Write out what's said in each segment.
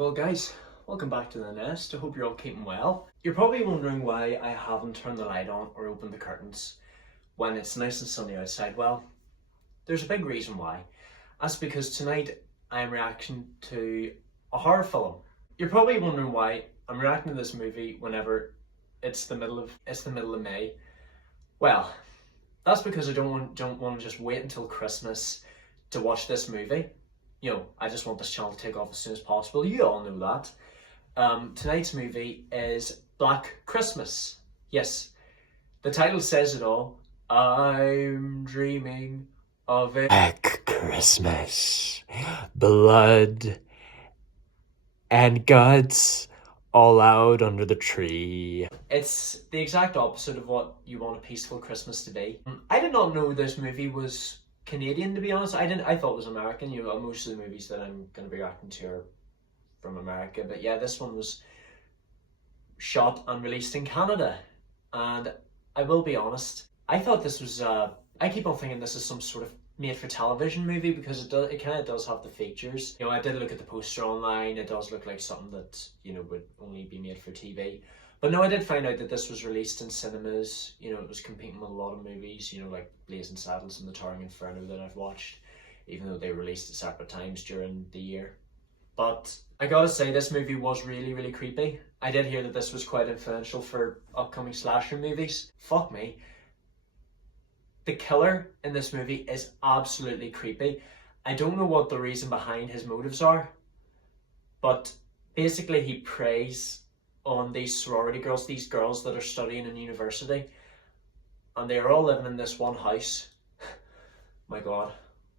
Well guys, welcome back to the nest. I hope you're all keeping well. You're probably wondering why I haven't turned the light on or opened the curtains when it's nice and sunny outside. Well, there's a big reason why. That's because tonight I am reacting to a horror film. You're probably wondering why I'm reacting to this movie whenever it's the middle of May. Well, that's because I don't want to just wait until Christmas to watch this movie. I just want this channel to take off as soon as possible. You all know that. Tonight's movie is Black Christmas. Yes, the title says it all. I'm dreaming of a Black Christmas, blood and guts all out under the tree. It's the exact opposite of what you want a peaceful Christmas to be. I did not know this movie was Canadian, to be honest. I thought it was American. Most of the movies that I'm going to be reacting to are from America, but yeah, this one was shot and released in Canada. And I will be honest, I thought this was I keep on thinking this is some sort of made-for-television movie because it kind of does have the features. I did look at the poster online. It does look like something that would only be made for TV. But no, I did find out that this was released in cinemas. It was competing with a lot of movies, like Blazing Saddles and The Towering Inferno that I've watched, even though they were released at separate times during the year. But I gotta say, this movie was really, really creepy. I did hear that this was quite influential for upcoming slasher movies. Fuck me. The killer in this movie is absolutely creepy. I don't know what the reason behind his motives are, but basically he preys on these sorority girls, these girls that are studying in university, and they are all living in this one house. My God,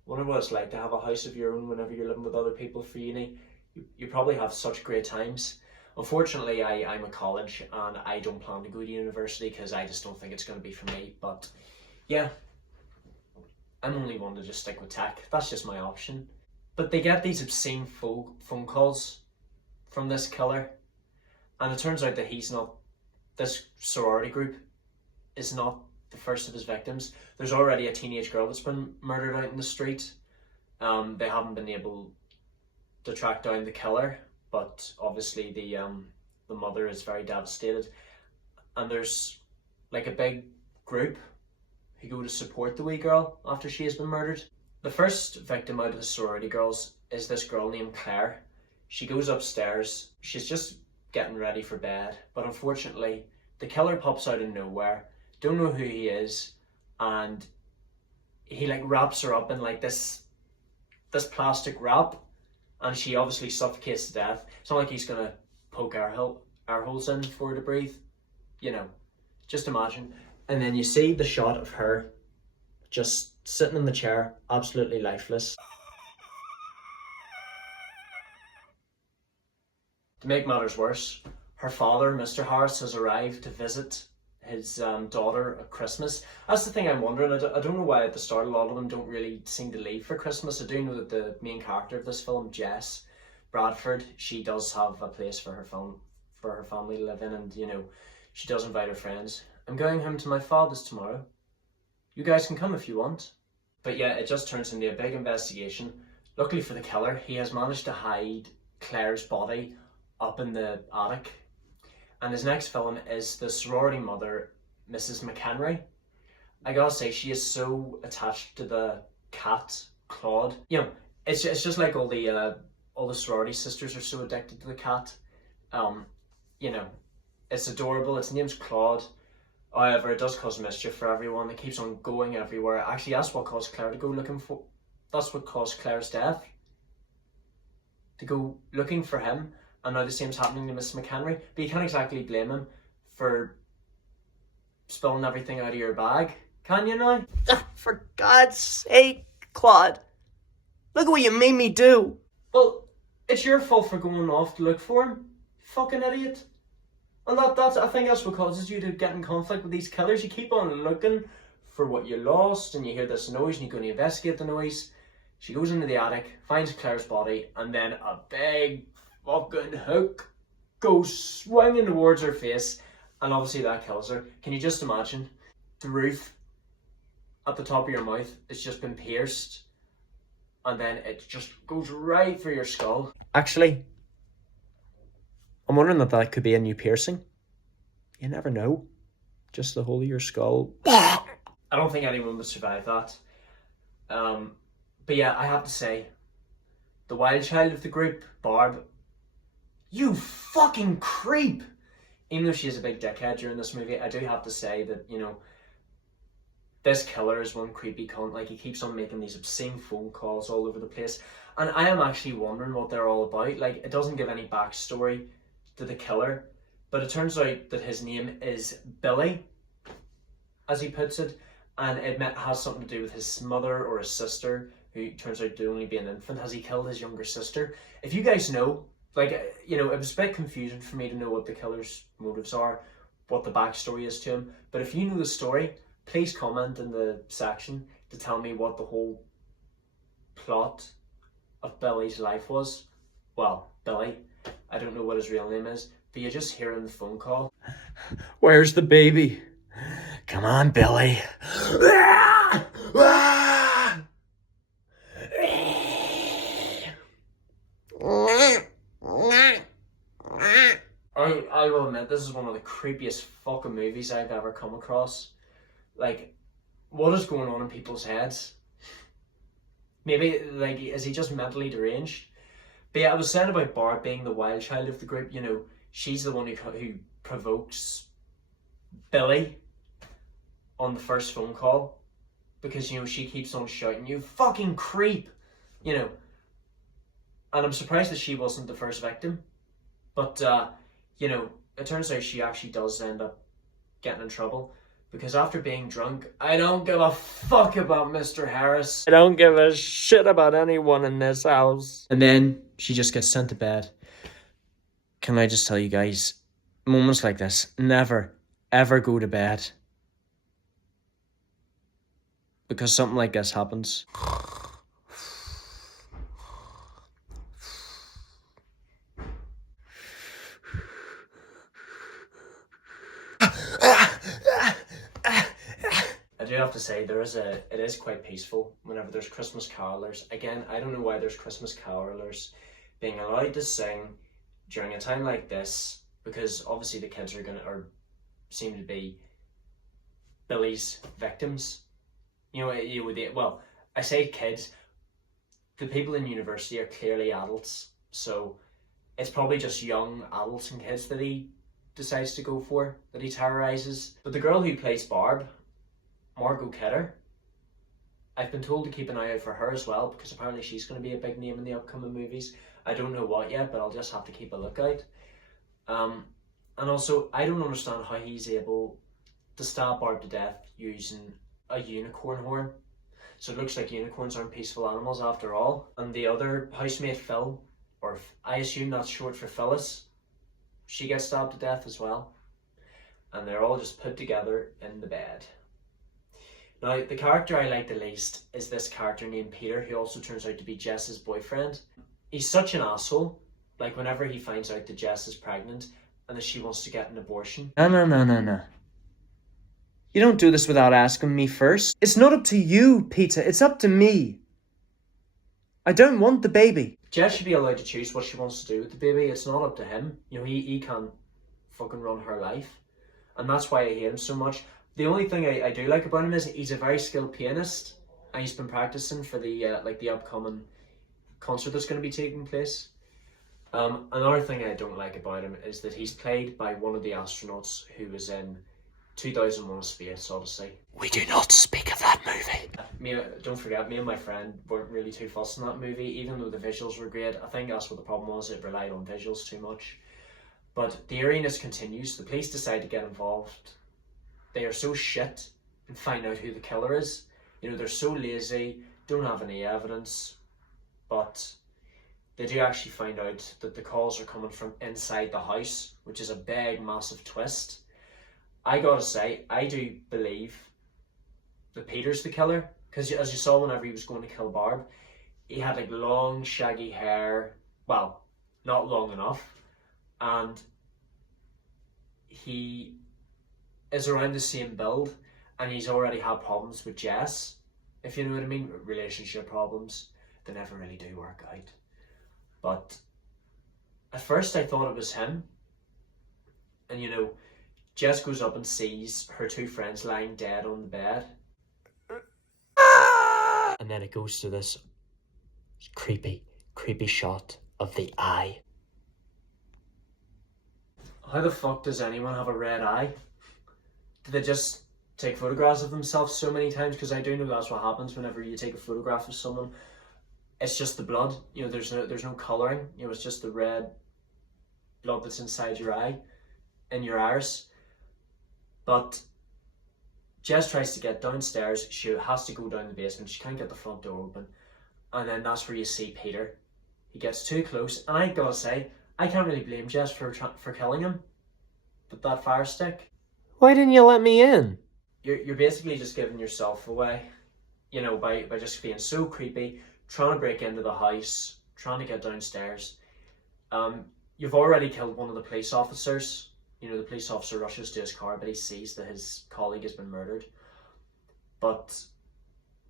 wonder what it's like to have a house of your own whenever you're living with other people for uni. You probably have such great times. Unfortunately, I'm at college and I don't plan to go to university because I just don't think it's going to be for me. But yeah, I'm only one to just stick with tech. That's just my option. But they get these obscene phone calls from this killer. And it turns out that this sorority group is not the first of his victims. There's already a teenage girl that's been murdered out in the street. They haven't been able to track down the killer, but obviously the mother is very devastated. And there's like a big group who go to support the wee girl after she has been murdered. The first victim out of the sorority girls is this girl named Claire. She goes upstairs. She's just getting ready for bed, but unfortunately the killer pops out of nowhere. Don't know who he is, and he wraps her up in this plastic wrap, and she obviously suffocates to death. It's not like he's gonna poke air holes in for her to breathe, just imagine. And then you see the shot of her just sitting in the chair, absolutely lifeless. To make matters worse, her father, Mr. Harris, has arrived to visit his daughter at Christmas. That's the thing I'm wondering. I don't know why at the start a lot of them don't really seem to leave for Christmas. I do know that the main character of this film, Jess Bradford, she does have a place for her family to live in, and she does invite her friends. I'm going home to my father's tomorrow. You guys can come if you want. But yeah, it just turns into a big investigation. Luckily for the killer, he has managed to hide Claire's body up in the attic. And his next film is the sorority mother, Mrs. McHenry. I gotta say, she is so attached to the cat, Claude. It's just like all the sorority sisters are so addicted to the cat. It's adorable. Its name's Claude. However, it does cause mischief for everyone. It keeps on going everywhere. Actually, that's what caused Claire to go looking for. That's what caused Claire's death. To go looking for him. And now the same's happening to Miss McHenry. But you can't exactly blame him for spilling everything out of your bag, can you now? For God's sake, Claude. Look at what you made me do. Well, it's your fault for going off to look for him. Fucking idiot. And I think that's what causes you to get in conflict with these killers. You keep on looking for what you lost, and you hear this noise, and you go to investigate the noise. She goes into the attic, finds Claire's body, and then a big fucking hook goes swinging towards her face, and obviously that kills her. Can you just imagine? The roof at the top of your mouth has just been pierced, and then it just goes right for your skull. Actually, I'm wondering if that could be a new piercing. You never know. Just the hole of your skull. I don't think anyone would survive that. But yeah, I have to say, the wild child of the group, Barb, you fucking creep! Even though she is a big dickhead during this movie, I do have to say that, you know, this killer is one creepy cunt. Like, he keeps on making these obscene phone calls all over the place. And I am actually wondering what they're all about. Like, it doesn't give any backstory to the killer, but it turns out that his name is Billy, as he puts it, and it has something to do with his mother or his sister, who turns out to only be an infant. Has he killed his younger sister? If you guys know, like, you know, it was a bit confusing for me to know what the killer's motives are, what the backstory is to him, but if you know the story, please comment in the section to tell me what the whole plot of Billy's life was. Well, Billy, I don't know what his real name is, but you just hear in the phone call, "Where's the baby? Come on, Billy." I will admit, this is one of the creepiest fucking movies I've ever come across. Like, what is going on in people's heads? Maybe, like, is he just mentally deranged? But yeah, I was saying about Barb being the wild child of the group. You know, she's the one who provokes Billy on the first phone call, because, you know, she keeps on shouting, "You fucking creep!" You know, and I'm surprised that she wasn't the first victim. But, you know, it turns out she actually does end up getting in trouble, because after being drunk, I don't give a fuck about Mr. Harris. I don't give a shit about anyone in this house. And then she just gets sent to bed. Can I just tell you guys, moments like this, never, ever go to bed, because something like this happens. I do have to say, it is quite peaceful whenever there's Christmas carolers. Again, I don't know why there's Christmas carolers being allowed to sing during a time like this, because obviously the kids seem to be Billy's victims. You know, well, I say kids, the people in university are clearly adults, so it's probably just young adults and kids that he decides to go for, that he terrorizes. But the girl who plays Barb, Margot Kidder, I've been told to keep an eye out for her as well, because apparently she's going to be a big name in the upcoming movies. I don't know what yet, but I'll just have to keep a lookout. And also, I don't understand how he's able to stab Barb to death using a unicorn horn. So it looks like unicorns aren't peaceful animals after all. And the other housemate, Phil, or I assume that's short for Phyllis, she gets stabbed to death as well. And they're all just put together in the bed. Now, the character I like the least is this character named Peter, who also turns out to be Jess's boyfriend. He's such an asshole. Like, whenever he finds out that Jess is pregnant and that she wants to get an abortion. No. You don't do this without asking me first. It's not up to you, Peter. It's up to me. I don't want the baby. Jess should be allowed to choose what she wants to do with the baby. It's not up to him. You know, he can't fucking run her life. And that's why I hate him so much. The only thing I do like about him is he's a very skilled pianist, and he's been practicing for the upcoming concert that's going to be taking place. Another thing I don't like about him is that he's played by one of the astronauts who was in 2001: A Space Odyssey. We do not speak of that movie. Don't forget, me and my friend weren't really too fussed on that movie, even though the visuals were great. I think that's what the problem was, it relied on visuals too much. But the eeriness continues. The police decide to get involved. They are so shit and find out who the killer is. You know, they're so lazy, don't have any evidence, but they do actually find out that the calls are coming from inside the house, which is a big, massive twist. I gotta say, I do believe that Peter's the killer, because as you saw whenever he was going to kill Barb, he had like long, shaggy hair. Well, not long enough, and he is around the same build, and he's already had problems with Jess, if you know what I mean, relationship problems. They never really do work out. But at first I thought it was him, And Jess goes up and sees her two friends lying dead on the bed. And then it goes to this creepy shot of the eye. How the fuck does anyone have a red eye? Do they just take photographs of themselves so many times? Because I do know that's what happens whenever you take a photograph of someone. It's just the blood. There's no colouring. It's just the red blood that's inside your eye, in your iris. But Jess tries to get downstairs. She has to go down the basement. She can't get the front door open. And then that's where you see Peter. He gets too close. And I gotta say, I can't really blame Jess for killing him. But that fire stick. Why didn't you let me in? You're basically just giving yourself away. By just being so creepy, trying to break into the house, trying to get downstairs. You've already killed one of the police officers. The police officer rushes to his car, but he sees that his colleague has been murdered. But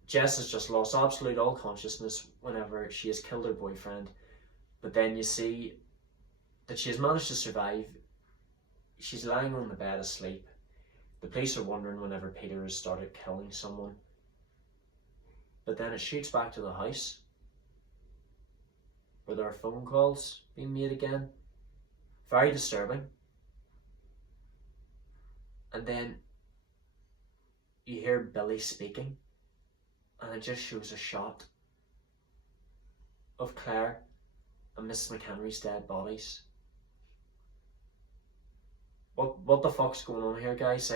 Jess has just lost absolute all consciousness whenever she has killed her boyfriend. But then you see that she has managed to survive. She's lying on the bed asleep. The police are wondering whenever Peter has started killing someone. But then it shoots back to the house, where there are phone calls being made again. Very disturbing. And then you hear Billy speaking, and it just shows a shot of Claire and Mrs. McHenry's dead bodies. What the fuck's going on here, guys?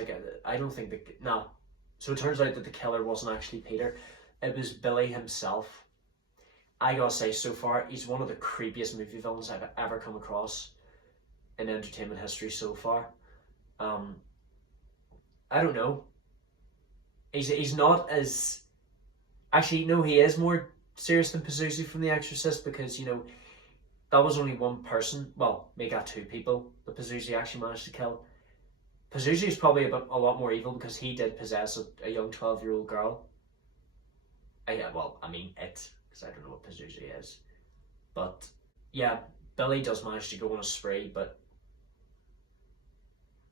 I don't think no. So it turns out that the killer wasn't actually Peter. It was Billy himself. I gotta say, so far, he's one of the creepiest movie villains I've ever come across in entertainment history so far. I don't know. He's not as... Actually, no, he is more serious than Pazuzu from The Exorcist, because, that was only one person. Well, we got two people that Pazuzu actually managed to kill. Pazuzu is probably a lot more evil because he did possess a young 12-year-old girl. Because I don't know what Pazuzu is. But, yeah, Billy does manage to go on a spree, but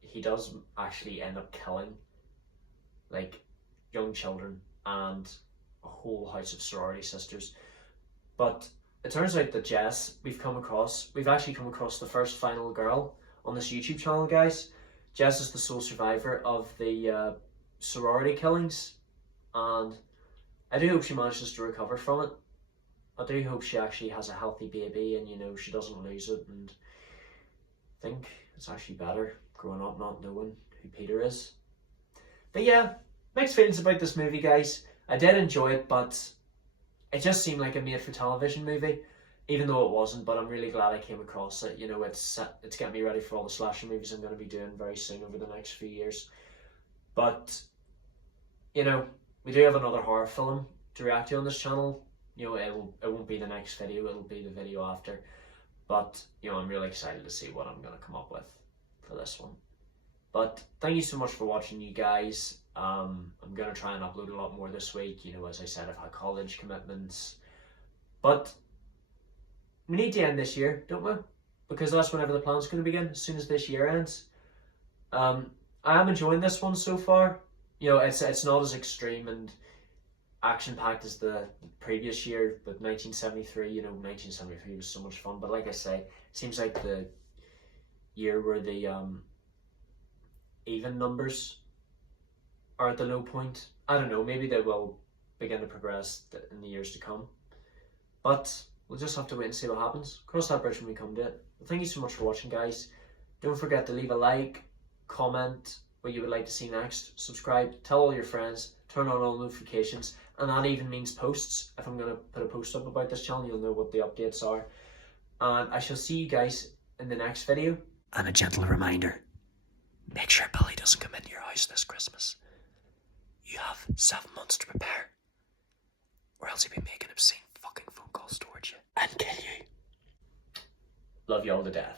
he does actually end up killing, young children and a whole house of sorority sisters. But it turns out that Jess, we've actually come across the first final girl on this YouTube channel, guys. Jess is the sole survivor of the sorority killings, and I do hope she manages to recover from it. I do hope she actually has a healthy baby and, she doesn't lose it, and I think it's actually better growing up not knowing who Peter is. But yeah, mixed feelings about this movie, guys. I did enjoy it, but it just seemed like a made-for-television movie, even though it wasn't. But I'm really glad I came across it. It's getting me ready for all the slasher movies I'm going to be doing very soon over the next few years. But, we do have another horror film to react to on this channel. It won't be the next video, it'll be the video after. But, I'm really excited to see what I'm going to come up with for this one. But thank you so much for watching, you guys. I'm going to try and upload a lot more this week. As I said, I've had college commitments. But we need to end this year, don't we? Because that's whenever the plan's going to begin, as soon as this year ends. I am enjoying this one so far. It's not as extreme and action-packed as the previous year, but 1973, 1973 was so much fun. But like I say, it seems like the year where the even numbers are at the low point. I don't know, maybe they will begin to progress in the years to come. But we'll just have to wait and see what happens. Cross that bridge when we come to it. But thank you so much for watching, guys. Don't forget to leave a like, comment what you would like to see next, subscribe, tell all your friends, turn on all notifications, and that even means posts. If I'm going to put a post up about this channel, you'll know what the updates are. And I shall see you guys in the next video. And a gentle reminder, make sure Billy doesn't come into your house this Christmas. You have 7 months to prepare, or else he'll be making obscene fucking phone calls towards you and kill you. Love you all to death.